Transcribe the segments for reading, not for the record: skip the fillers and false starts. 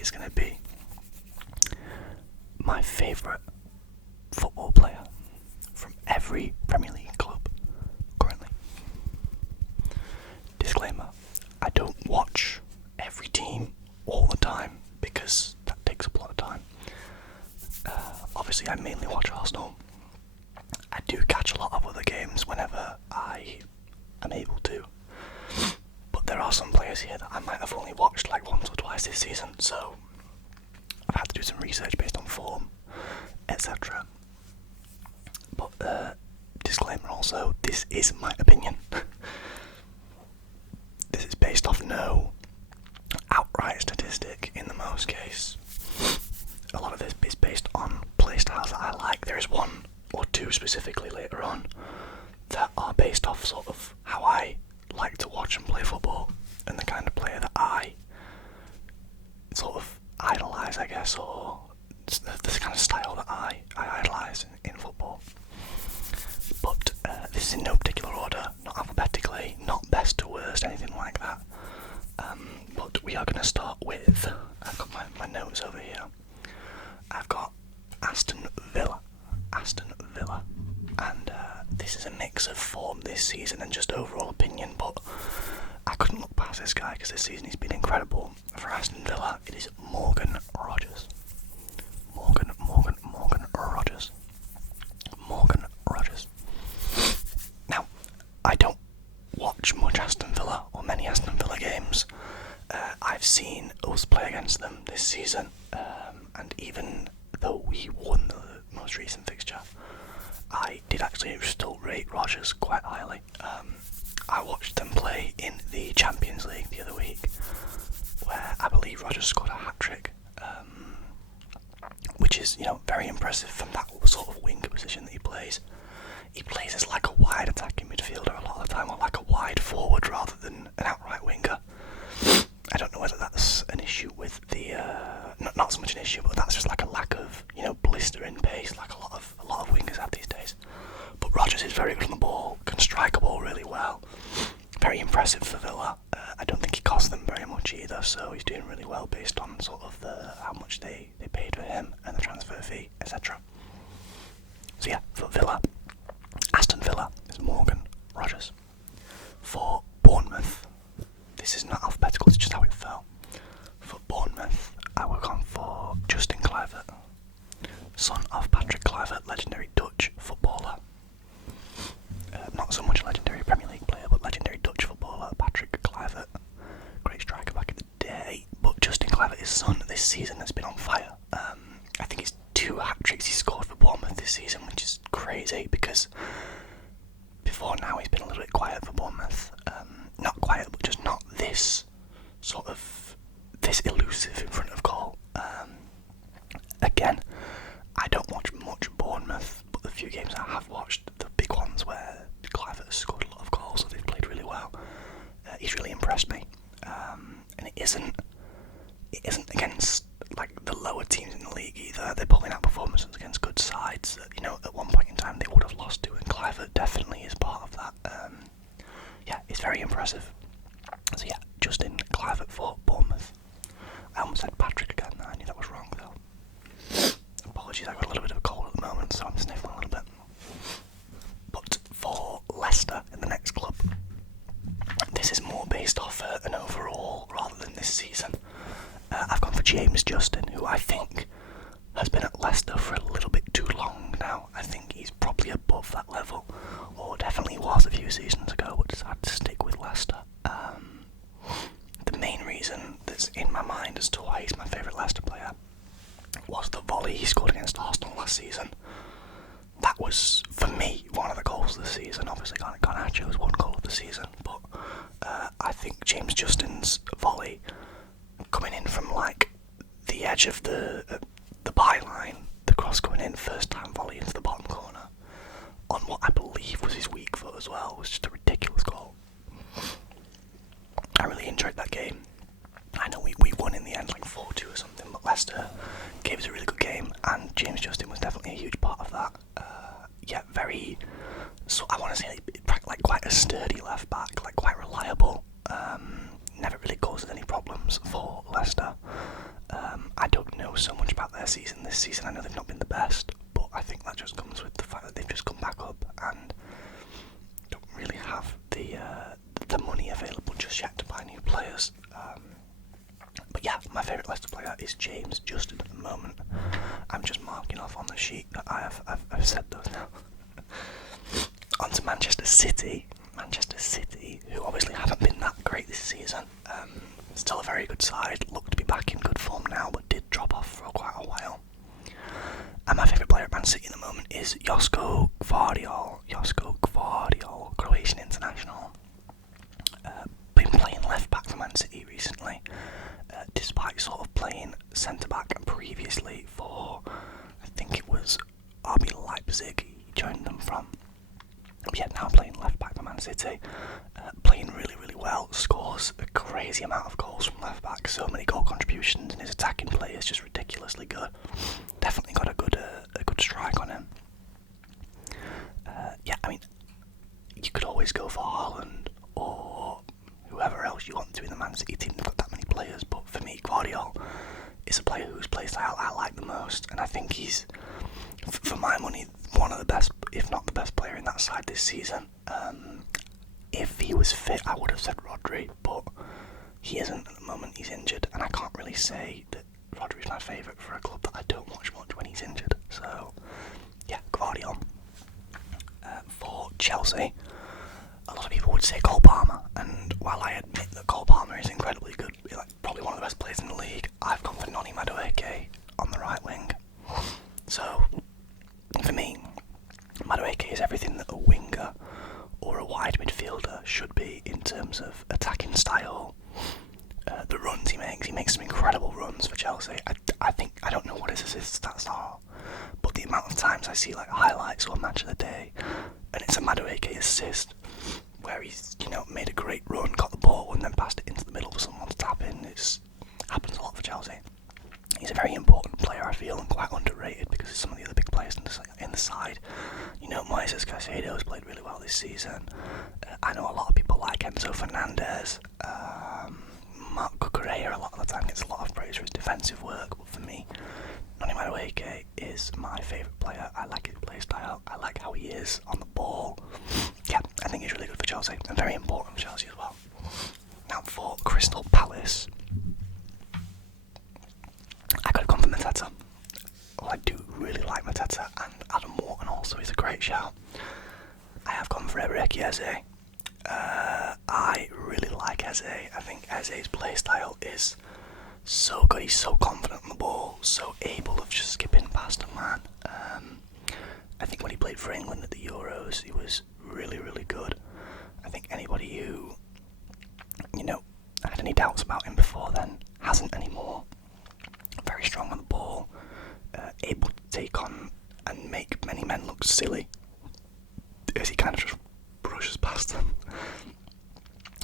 is going to be my favourite football player from every Premier League club currently. Disclaimer, I don't watch every team all the time because that takes up a lot of time. Obviously I mainly watch Arsenal. I do catch a lot of other games whenever I am able to, but there are some players here that I might have only watched like once or twice this season, so I've had to do some research based on form, etc. But disclaimer also, this is my opinion. This is based off no outright statistic in the most case. A lot of this is based on playstyles that I like. There is one or two specifically later on that are based off sort of how I like to watch and play football and the kind of player that I sort of idolise, I guess, or this kind of style that I idolise in football. But this is in no particular order, not alphabetically, not best to worst, anything like that. But we are going to start with, I've got my notes over here. I've got Aston Villa, and this is a mix of form this season and just overall opinion, but I couldn't look past this guy because this season he's been incredible. For Aston Villa, it is Morgan Rogers. Morgan Rogers. Now, I don't watch much Aston Villa or many Aston Villa games. I've seen us play against them this season, and even though we won the most recent fixture, I did actually still rate Rogers quite highly. I watched them play in the Champions League the other week, where I believe Rogers scored a hat-trick, which is, very impressive from that sort of winger position that he plays. He plays as like a wide attacking midfielder a lot of the time, or like a wide forward rather than an outright winger. I don't know whether that's an issue with the, not so much an issue, but that's just like a lack of, blistering pace, like a lot of wingers have these days. But Rogers is very good on the ball, can strike a ball really well, very impressive for Villa. I don't think he cost them very much either, so he's doing really well based on sort of how much they paid for him and the transfer fee, etc. So yeah, for Villa, Aston Villa is Morgan Rogers. For Bournemouth, this is not alphabetical, it's just how it fell. For Bournemouth, I would gone for Justin Kluivert, son of Patrick Kluivert, legendary Dutch footballer. Not so much a legendary Premier League player, but legendary Dutch footballer, Patrick Kluivert. Great striker back in the day, but Justin Kluivert, his son, this season has been on fire. I think it's 2 hat-tricks he scored for Bournemouth this season, which is crazy because before now he's been a little bit quiet for Bournemouth. Not quiet, but just not this elusive in front of goal. Again, I don't watch much Bournemouth, but the few games I have watched, the big ones where Kluivert has scored a lot of goals, so they've played really well. He's really impressed me, and it isn't against like the lower teams in the league either. They're pulling out performances against good sides that at one point in time they would have lost to, and Kluivert definitely is part of that. It's very impressive. So yeah, Justin Kluivert for Bournemouth. I almost said Patrick again. I knew that was wrong though. Apologies, I've got a little bit of a cold at the moment, so I'm sniffling a little bit. But for Leicester in the next club, this is more based off an overall rather than this season. I've gone for James Justin, who I think has been at Leicester for a little bit too long now. I think he's probably above that level, or definitely was a few seasons ago, but decided to stick with Leicester. The main reason that's in my mind as to why he's my favourite Leicester player was the volley he scored against Arsenal last season. That was, for me, one of the goals of the season. Obviously, Garnacho was one goal of the season, but I think James Justin's volley coming in from like the edge of the byline, the cross coming in, first time volley into the bottom corner, on what I believe was his weak foot as well, was just a ridiculous goal. I really enjoyed that game. I know we won in the end, like 4-2 or something, but Leicester gave us a really good game, and James Justin was definitely a huge part of that. Very, so I want to say like quite a sturdy left back, like quite reliable. Never really causes any problems for Leicester. so much about their season this season. I know they've not been the best, but I think that just comes with the fact that they've just come back up and don't really have the money available just yet to buy new players. But yeah, my favourite Leicester player is James Justin at the moment. I'm just marking off on the sheet that I've said those now. On to Manchester City. Manchester City, who obviously haven't been that great this season. Still a very good side, look to be back in good form now, but did drop off for quite a while. And my favourite player at Man City at the moment is Josko Gvardiol, Croatian international. Been playing left back for Man City recently, despite sort of playing centre back previously for, I think it was RB Leipzig he joined them from. But yeah, now playing left back for Man City, playing really, really well, scores a crazy amount of goals from left back, so many goal contributions, and his attacking play is just ridiculously good. Definitely got a good strike on him. Yeah, I mean, you could always go for Haaland or whoever else you want to in the Man City team. They've got that many players, but for me, Gvardiol is a player whose play style I like the most, and I think he's, for my money, one of the best, if not the best player in that side this season. If he was fit, I would have said Rodri, but he isn't at the moment. He's injured, and I can't really say that Rodri's my favourite for a club that I don't watch much when he's injured. So, yeah, Gvardiol. For Chelsea, a lot of people would say Cole Palmer, and while I admit that Cole Palmer is incredibly good, like probably one of the best players in the league, I've gone for Noni Madueke on the right wing. So, for me, Madueke is everything that a winger or a wide midfielder should be in terms of attacking style. The runs he makes some incredible runs for Chelsea. I don't know what his assist stats are, but the amount of times I see like highlights or match of the day, and it's a Madueke assist where he's made a great run, got the ball, and then passed it into the middle for someone to tap in. It happens a lot for Chelsea. He's a very important player, I feel, and quite underrated because of some of the other big players in the side. Moises Caicedo has played really well this season. I know a lot of people like Enzo Fernandez. Marc Cucurella a lot of the time gets a lot of praise for his defensive work, but for me, Noni Madueke is my favourite player. I like his play style. I like how he is on the ball. Yeah, I think he's really good for Chelsea and very important for Chelsea as well. Now for Crystal Palace, I could have gone for Mateta. Well, I do really like Mateta, and Adam Wharton also is a great shout. I have gone for Ebreki Eze. I really like Eze. I think Eze's play style is so good. He's so confident on the ball, so able of just skipping past a man. I think when he played for England at the Euros, he was really, really good. I think anybody who, had any doubts about him before then hasn't anymore. Very strong on the ball, able to take on and make many men look silly as he kind of just brushes past them.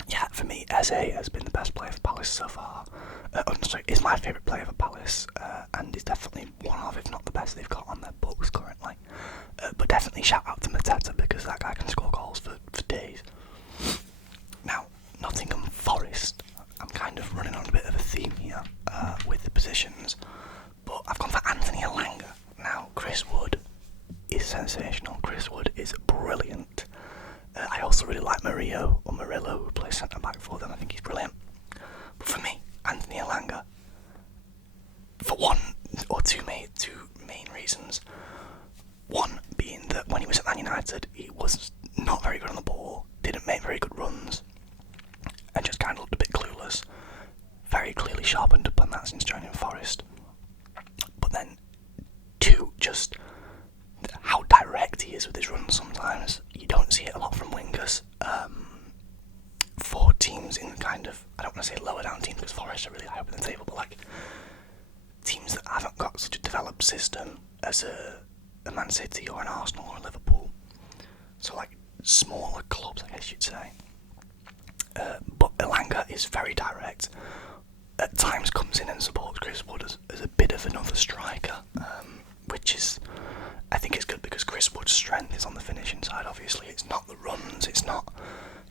Yeah, for me, Eze has been the best player for Palace so far. Is my favourite player for Palace, and is definitely one of, if not the best they've got on their books currently. But definitely shout out to Mateta because that guy can score goals for days. Now, Nottingham Forest. I'm kind of running on a bit of a theme here with the positions, but I've gone for Anthony Elanga. Now, Chris Wood is sensational. Chris Wood is brilliant. I also really like Murillo, who plays centre back for them. I think he's brilliant. But for me, Anthony Elanga, for one or two main reasons. One being that when he was at Man United, he was not very good on the ball, didn't make very good runs, and just kind of looked a bit clueless. Very clearly sharpened up on that since joining Forest. But then, two, just how direct he is with his runs sometimes. You don't see it a lot from wingers. For teams in kind of, I don't want to say lower down teams because Forest are really high up in the table, but like teams that haven't got such a developed system as a Man City or an Arsenal or a Liverpool. So like smaller clubs, I guess you'd say. But Elanga is very direct. At times comes in and supports Chris Wood as a bit of another striker, which is, I think, is good because Chris Wood's strength is on the finishing side. Obviously, it's not the runs, it's not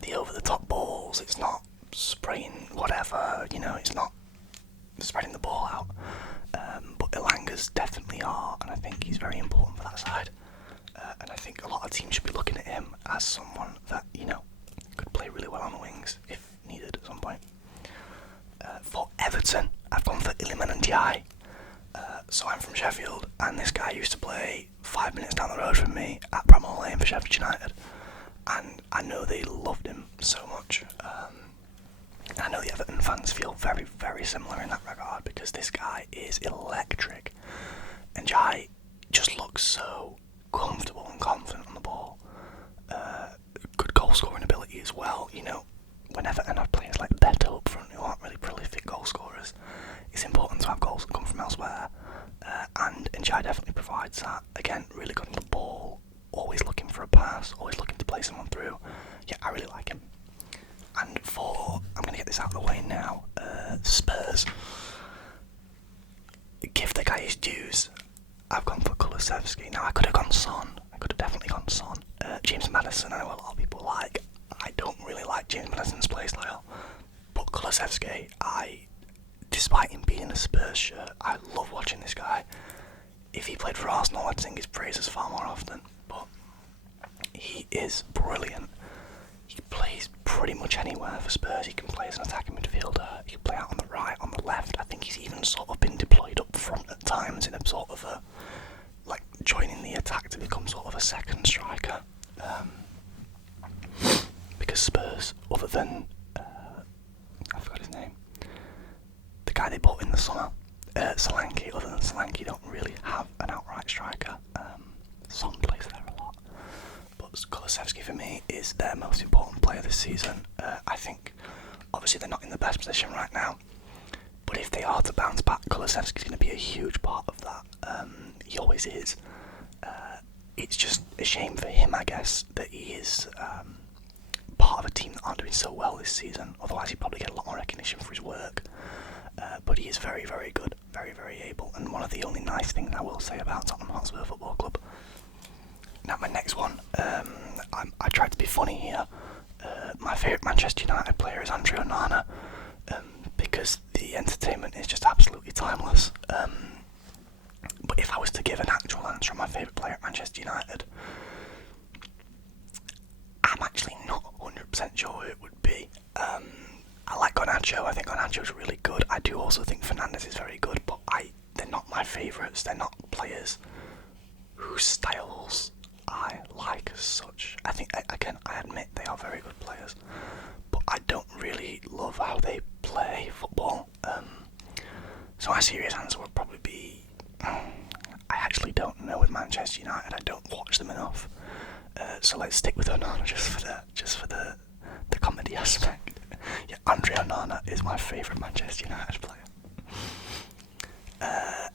the over-the-top balls, it's not spraying whatever, it's not spreading the ball out. But strikers definitely are, and I think he's very important for that side. And I think a lot of teams should be looking at him as someone that, could play really well on the wings if needed at some point. For Everton, I've gone for Iliman Ndiaye. So I'm from Sheffield, and this guy used to play 5 minutes down the road from me at Bramall Lane for Sheffield United, and I know they loved him so much. I know the Everton fans feel very, very similar in that regard, because this guy is electric, and Ndiaye just looks so comfortable and confident on the ball. Good goal scoring ability as well. When Everton have players like Beto up front who aren't really prolific goal scorers, it's important to have goals that come from elsewhere, and Ndiaye definitely provides that. Again, really good on the ball, always looking for a pass, always looking to play someone through. Yeah, I really like him. And I'm going to get this out of the way now, Spurs. Give the guy his dues. I've gone for Kulusevski. Now, I could have gone Son. I could have definitely gone Son. James Maddison, I know a lot of people like. I don't really like James Maddison's play style. But Kulusevski, despite him being a Spurs shirt, I love watching this guy. If he played for Arsenal, I'd sing his praises far more often. But he is brilliant. He plays pretty much anywhere for Spurs. He can play as an attacking midfielder. He can play out on the right, on the left. I think he's even sort of been deployed up front at times in a sort of joining the attack to become sort of a second striker. Because Spurs, other than I forgot his name, the guy they bought in the summer, Solanke. Other than Solanke, don't really have an outright striker. Son plays there a lot. Kulusevski for me is their most important player this season. I think obviously they're not in the best position right now, but if they are to bounce back, Kulusevski's going to be a huge part of that. He always is. It's just a shame for him, I guess, that he is part of a team that aren't doing so well this season. Otherwise he'd probably get a lot more recognition for his work. But he is very, very good, very, very able, and one of the only nice things I will say about Tottenham Hotspur Football Club. Now my next one, I tried to be funny here. My favourite Manchester United player is Andre Onana, because the entertainment is just absolutely timeless. But if I was to give an actual answer on my favourite player at Manchester United, I'm actually not 100% sure who it would be. I like Garnacho. I think Garnacho's really good. I do also think Fernandes is very good, but they're not my favourites. They're not players whose styles I like as such. I think, again, I admit they are very good players, but I don't really love how they play football. So my serious answer would probably be, I actually don't know with Manchester United. I don't watch them enough. So let's stick with Onana just for the comedy aspect. Yeah, Andre Onana is my favourite Manchester United player.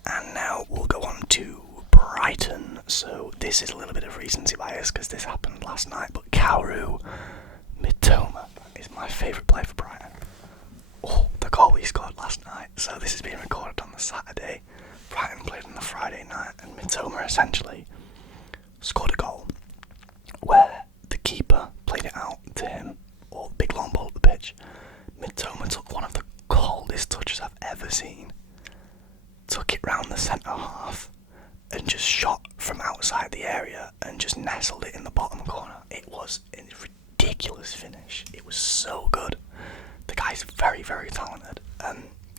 And now we'll go on to Brighton. So this is a little bit of recency bias because this happened last night, but Kaoru Mitoma is my favourite player for Brighton. Oh, the goal he scored last night. So this is being recorded on the Saturday. Brighton played on the Friday night, and Mitoma essentially scored a goal where the keeper played it out to him, or big long ball at the pitch. Mitoma took one of the coldest touches I've ever seen, took it round the centre half, and just shot from outside the area and just nestled it in the bottom corner. It was a ridiculous finish. It was so good. The guy's very, very talented.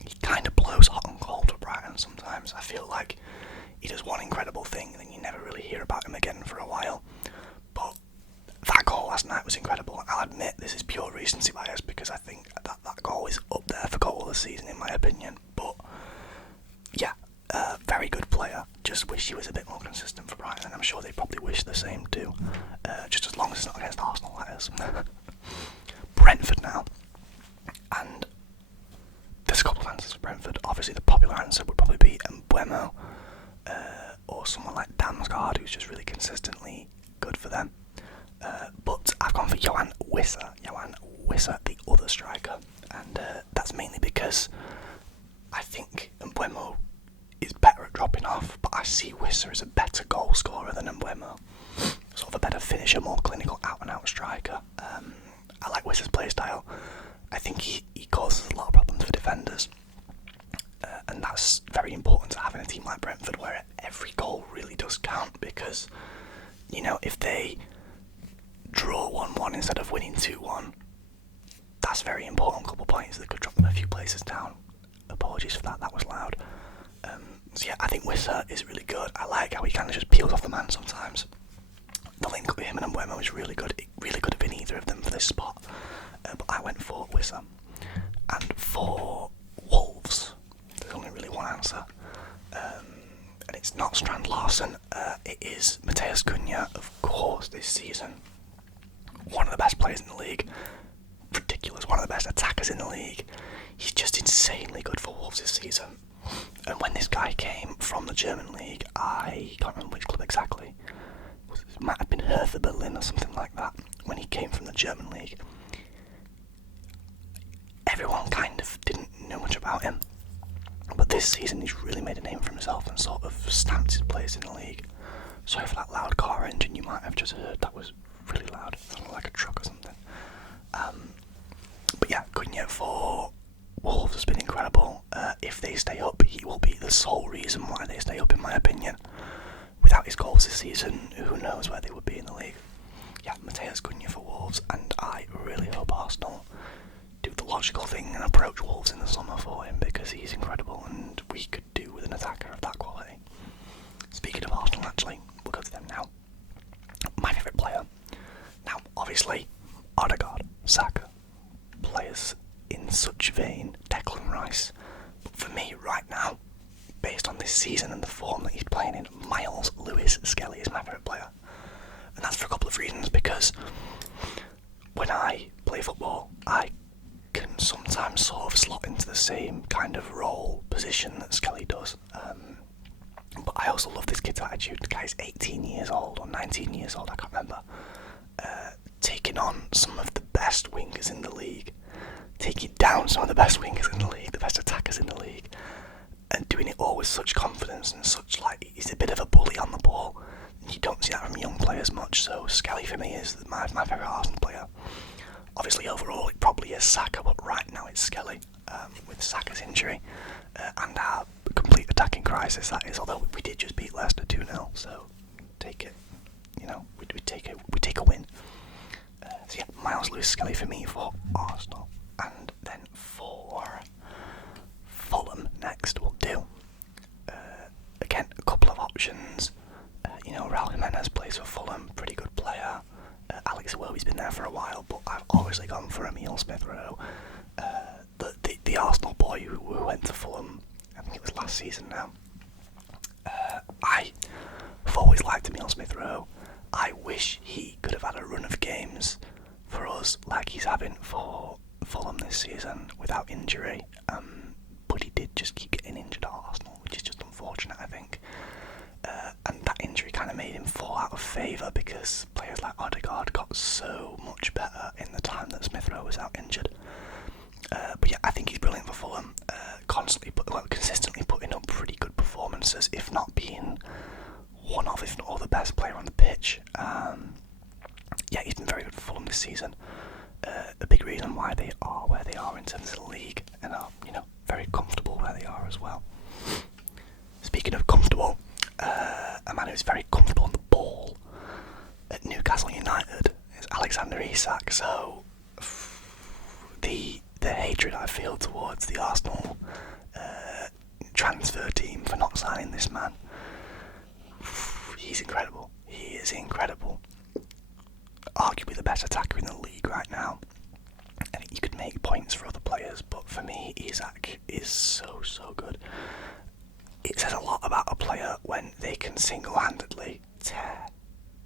He kind of blows hot and cold for Brighton sometimes. I feel like he does one incredible thing and then you never really hear about him again for a while. But that goal last night was incredible. I'll admit this is pure recency bias because I think that goal is up there for goal of the season in my opinion. But yeah, very good player. Just wish he was a bit more consistent for Brighton, and I'm sure they probably wish the same too. Just as long as it's not against Arsenal, that is. Brentford now. And there's a couple of answers for Brentford. Obviously the popular answer would probably be Mbeumo, or someone like Damsgaard, who's just really consistently good for them. But I've gone for Yohan Wissa, the other striker, and that's mainly because I think Mbeumo is better at dropping off, but I see Wissa as a better goal scorer than Mbeumo. Sort of a better finisher, more clinical out-and-out striker. I like Wissa's play style. I think he causes a lot of problems for defenders, and that's very important to have in a team like Brentford important couple of points that could drop them a few places down. Apologies for that, that was loud. So yeah, I think Wissa is really good. I like how he kind of just peels off the man sometimes. The link up with him and Mbeumo was really good. It really could have been either of them for this spot. But I went for Wissa. And for Wolves, there's only really one answer. And it's not Strand Larsen. It is Matheus Cunha, of course, this season. One of the best players in the league. Ridiculous. One of the best attackers in the league. He's just insanely good for Wolves this season. And when this guy came from the German league, I can't remember which club exactly. It might have been Hertha Berlin or something like that. When he came from the German league, everyone kind of didn't know much about him. But this season he's really made a name for himself and sort of stamped his place in the league. Sorry for that loud car engine you might have just heard. That was really loud. It sounded like a truck or something. But yeah, Cunha for Wolves has been incredible. If they stay up, he will be the sole reason why they stay up, in my opinion. Without his goals this season, who knows where they would be in the league. Yeah, Matheus Cunha for Wolves, and I really hope Arsenal do the logical thing and approach Wolves in the summer for him, because he's incredible and we could do with an attacker of that quality. Speaking of Arsenal, actually, we'll go to them now. My favourite player. Now, obviously, Odegaard, Saka, players in such vein, Declan Rice. But for me, right now, based on this season and the form that he's playing in, Miles Lewis-Skelly is my favourite player. And that's for a couple of reasons, because when I play football, I can sometimes sort of slot into the same kind of role, position that Skelly does. But I also love this kid's attitude. The guy's 18 years old, or 19 years old, I can't remember. Taking on some of the best wingers in the league. Taking down some of the best wingers in the league, the best attackers in the league. And doing it all with such confidence and such, like, he's a bit of a bully on the ball. You don't see that from young players much, so Skelly for me is my favourite Arsenal player. Obviously overall it probably is Saka, but right now it's Skelly, with Saka's injury, and our complete attacking crisis that is, although we did just beat Leicester 2-0, so take it, you know, we take a win. So yeah, Miles Lewis-Skelly for me for Arsenal. And then for Fulham next we'll do. Again, a couple of options. Raul Jimenez plays for Fulham, pretty good player. Alex Iwobi's been there for a while, but I've obviously gone for Emile Smith-Rowe. The Arsenal boy who went to Fulham, I think it was last season now. I've always liked Emile Smith-Rowe. I wish he could have had a run of games for us like he's having for Fulham this season without injury. But he did just keep getting injured at Arsenal, which is just unfortunate, I think. And that injury kind of made him fall out of favour because players like Odegaard got so much better in the time that Smith-Rowe was out injured. But yeah, I think he's brilliant for Fulham. Consistently putting up pretty good performances, if not being one of, if not all, the best player on the pitch. Yeah, he's been very good for Fulham this season. A big reason why they are where they are in terms of the league, and are, very comfortable where they are as well. Speaking of comfortable, a man who's very comfortable on the ball at Newcastle United is Alexander Isak. So the hatred I feel towards the Arsenal transfer team for not signing this man, he's incredible. He is incredible. Arguably the best attacker in the league right now. I think you could make points for other players, but for me, Isak is so good. It says a lot about a player when they can single-handedly tear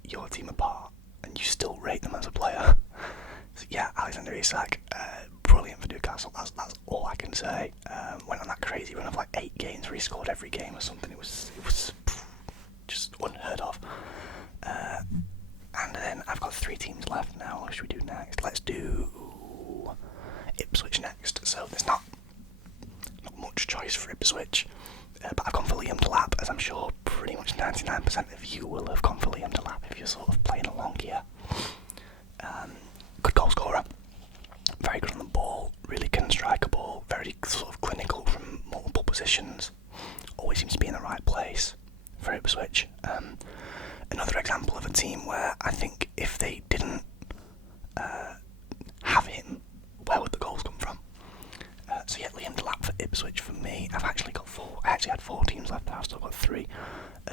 your team apart and you still rate them as a player. So yeah, Alexander Isak, brilliant for Newcastle. That's all I can say. Went on that crazy run of like 8 games where he scored every game or something. It was just unheard of. And then I've got 3 teams left now. What should we do next? Let's do Ipswich next. So there's not much choice for Ipswich. But I've gone for Liam Delap, as I'm sure pretty much 99% of you will have gone for Liam Delap if you're sort of playing along here. Good goal scorer, very good on the ball, really can strike a ball, very sort of clinical from multiple positions, always seems to be in the right place for Ipswich. Another example of a team where I think if they didn't have him, where would the goals come Ipswich for me. I've actually got 4. I actually had 4 teams left, I've still got 3.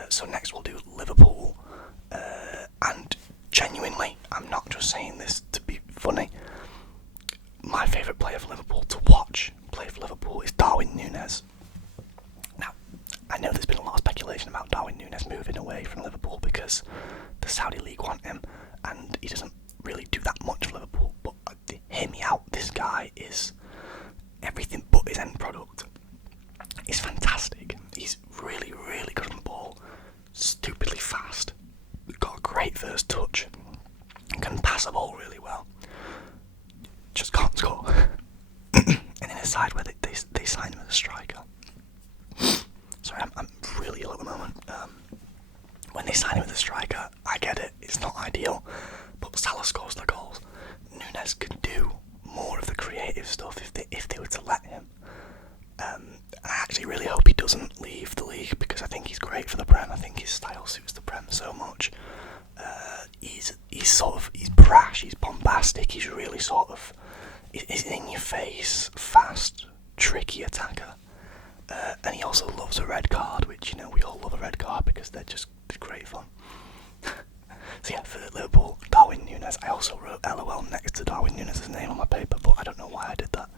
So next we'll do Liverpool. And genuinely, I'm not just saying this to be funny, my favourite player for Liverpool to watch play for Liverpool is Darwin Núñez. Now, I know there's been a lot of speculation about Darwin Núñez moving away from Liverpool because the Saudi League want him, and he doesn't really do that much for Liverpool, but hear me out, this guy is everything but his end product. He's fantastic. He's really, really good on the ball, stupidly fast, got a great first touch, can pass a ball really well, just can't score. And in a side where they signed him as a striker. Sorry, I'm really ill at the moment. When they sign him as a striker, I get it, it's not ideal, but Salah scores the goals. Núñez can do more of the creative stuff if they were to let him. I actually really hope he doesn't leave the league because I think he's great for the Prem. I think his style suits the Prem so much. He's brash, he's bombastic, he's really he's in your face, fast, tricky attacker. And he also loves a red card, which, we all love a red card because they're great fun. So yeah, for Liverpool, Darwin Núñez. I also wrote LOL next to Darwin Núñez's name on my paper, but I don't know why I did that.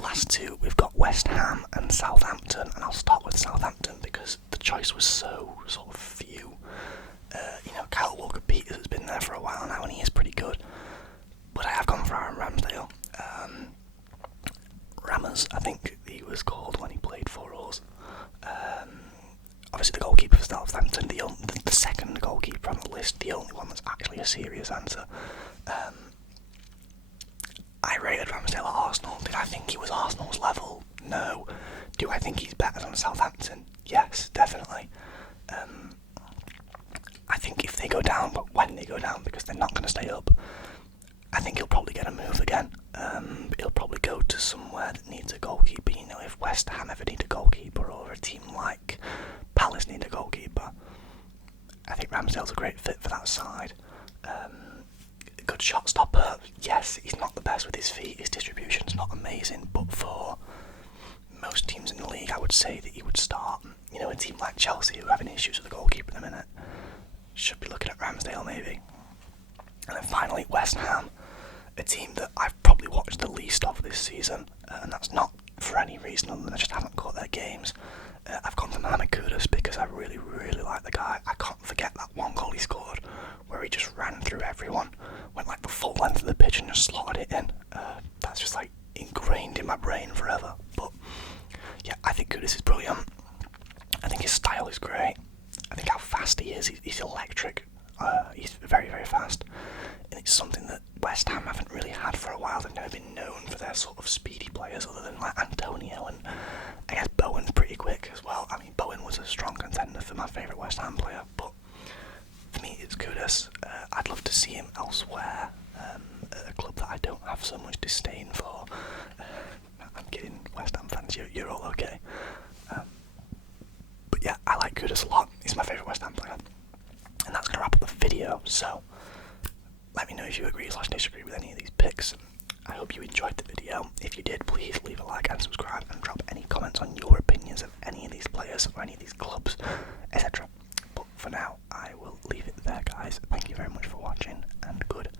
Last 2, we've got West Ham and Southampton, and I'll start with Southampton because the choice was so sort of few. Kyle Walker-Peters has been there for a while now, and he is pretty good. But I have gone for Aaron Ramsdale. Rammers, I think he was called when he played for us. Obviously the goalkeeper for Southampton, the second goalkeeper on the list, the only one that's actually a serious answer. I rated Ramsdale at Arsenal. Did I think he was Arsenal's level? No. Do I think he's better than Southampton? Yes, definitely. I think if they go down, but when they go down, because they're not going to stay up, I think he'll probably get a move again. He'll probably go to somewhere that needs a goalkeeper. If West Ham ever need a goalkeeper, or a team like Palace need a goalkeeper, I think Ramsdale's a great fit for that side. Good shot stopper. Yes, he's not the best with his feet. His distribution's not amazing, but for most teams in the league, I would say that he would start. A team like Chelsea, who are having issues with the goalkeeper at the minute, should be looking at Ramsdale maybe. And then finally, West Ham, a team that I've probably watched the least of this season, and that's not for any reason other than I just haven't caught their games. I've gone for Mohamed Kudus because I really, really like the guy. I can't forget that one goal he scored where he just ran through everyone, went like the full length of the pitch and just slotted it in. That's just like ingrained in my brain forever. But yeah, I think Kudus is brilliant. I think his style is great. I think how fast he is. He's electric. He's very, very fast. And it's something that West Ham haven't really had for a while. They've never been known for their sort of speedy players other than like Antonio, and I guess Bowen's pretty quick as well. I mean, Bowen was a strong contender for my favourite West Ham player, but for me it's Kudus. I'd love to see him elsewhere, at a club that I don't have so much disdain for. I'm kidding, West Ham fans, you're all okay. But yeah, I like Kudus a lot. He's my favourite West Ham player. And that's going to wrap up the video, so let me know if you agree or disagree with any of these picks. I hope you enjoyed the video. If you did, please leave a like and subscribe and drop any comments on your opinions of any of these players or any of these clubs, etc. But for now, I will leave it there, guys. Thank you very much for watching, and goodbye.